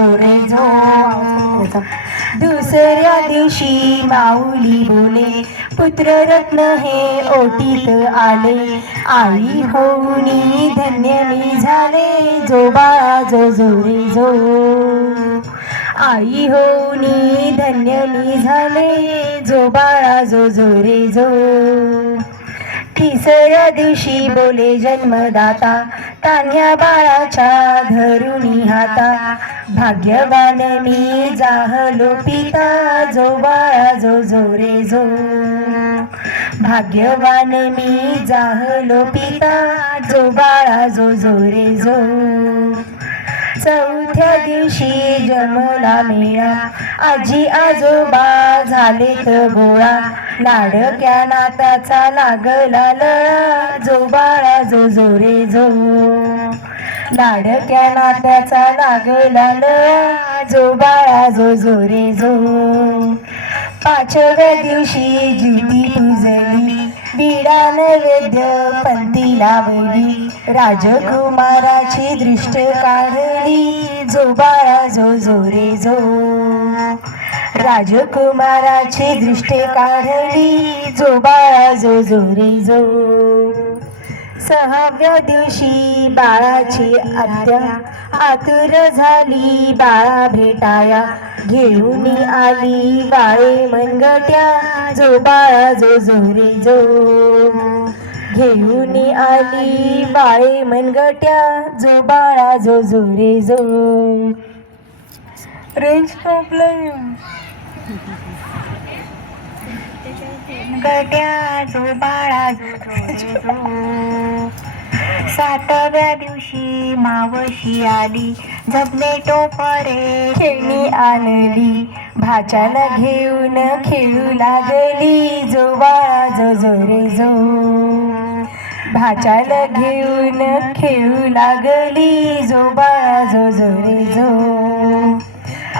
रे जो. दुसऱ्या दिवशी माऊली बोले, पुत्ररत्न हे ओटीत आले. आई होऊनी धन्य मी झाले, जो बाळा जो जो रे जो. आई होऊनी धन्य मी झाले, जो बाळा जो जो रे जो. तिसऱ्या दिवशी बोले जन्मदाता, तान्ह्या बाळाच्या धरुणी हाता. भाग्यवान मी जाहलो पिता, जो बाळा जो जो रे जो. भाग्यवान मी जाहलो पिता, जो बाळा जो जो रे जो. चौथ्या दिवशी जन्मला मेळा, आजी आजोबा झालेत गोळा. लाडक्या नाताचा लागला लळा, जो बाळा जो जो रे जो. लाडक्या नात्याचा लागला लळा, जो बाळा जो जो रे जो. पाचव्या दिवशी ज्योती पुजली, बिडा नैवेद्य पंथी लावली. राजकुमाराची दृष्ट काढली, जो बाळा जो जो रे जो. राजकुमाराची दृष्टी काढली, जो बाळा जो जो रे जो. सहाव्या दिवशी बाळाची आत्या आतुर झाली बाळा भेटाया. घेऊन आली बाळे मनगट्या, जो बाळा जो जो रे जो. घेऊन आली बाळे मनगट्या, जो बाळा जो जो रे जो. Range problem. गट्या जो बाळा जो जो जो. सातव्या दिवशी मावशी आली, झबले टोपरे खेळणी आणली. भाच्याला घेऊन खेळू लागली, जो बाळा जो जो रे जो. भाच्याला घेऊन खेळू लागली, जो बाळा जो जो रे जो.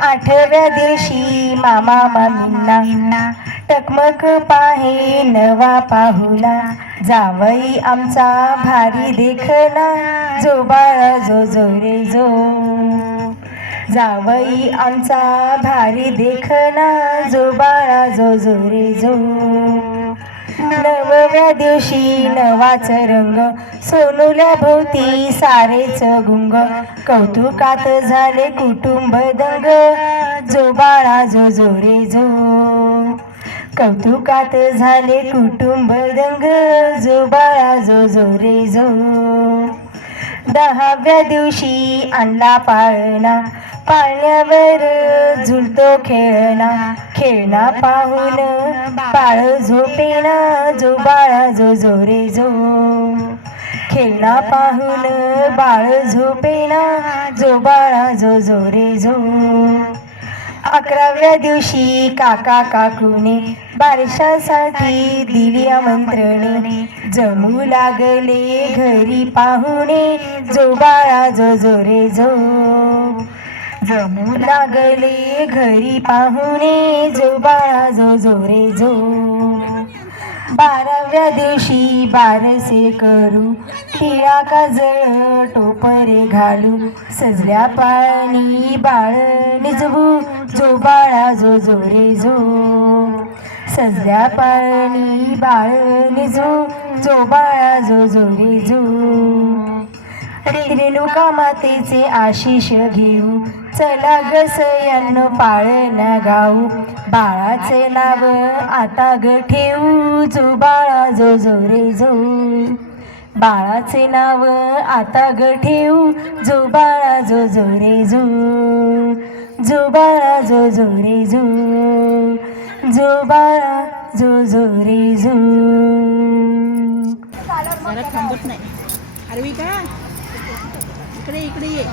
आठव्या दिवशी मामा मामींना टकमक पाहे नवा पाहुला. जावई आमचा भारी देखला, जो बाळा जो जो रे जो. जावई आमचा भारी देखला, जो बाळा जो जो रे जो. नवव्या दिवशी नवाच रंग, सोनुल्या भोवती सारेच गुंग. कौतुकात झाले कुटुंब दंग, जो बाळा जो जो रे जो. कौतुकात झाले कुटुंब दंग, जो बाळा जो जो रे जो. दहाव्या दिवशी आणला पाळणा, पाळण्यावर झुलतो खेळणा. खेळणा पाहून बाळ झोपेना, जो बाळा जो जो रे जो. खेळणा पाहून बाळ झोपेना, जो बाळा जो जो रे जो. अकराव्या दिवशी काका काकूने बारशासाठी दिली आमंत्रणे. जमू लागले घरी पाहुणे, जो बाळा जो जो रे जो. जमू लागले घरी पाहुणे, जो बाळा जो जो रे जो. बाराव्या दिवशी बारसे करू, टिळा काजळ टोपरे घालू. सजल्या पाळणी बाळ निजवू, जो बाळा जो जो रे जो. सजल्या पाळणी बाळ निजवू, जो बाळा जो जो रे जो. रेणुका मातेचे आशिष घेऊ, चला ग सयानो पाळणा गाऊ. बाळाचे नाव आता ग ठेवू, जो बाळा जो जो रे जो. बाळाचे नाव आता ग ठेवू, जो बाळा जो जो रे जो. जो बाळा जो जो रे जो. जो बाळा जो जो रे जो. थांबत नाही. अरे का इकडे इकडे ये.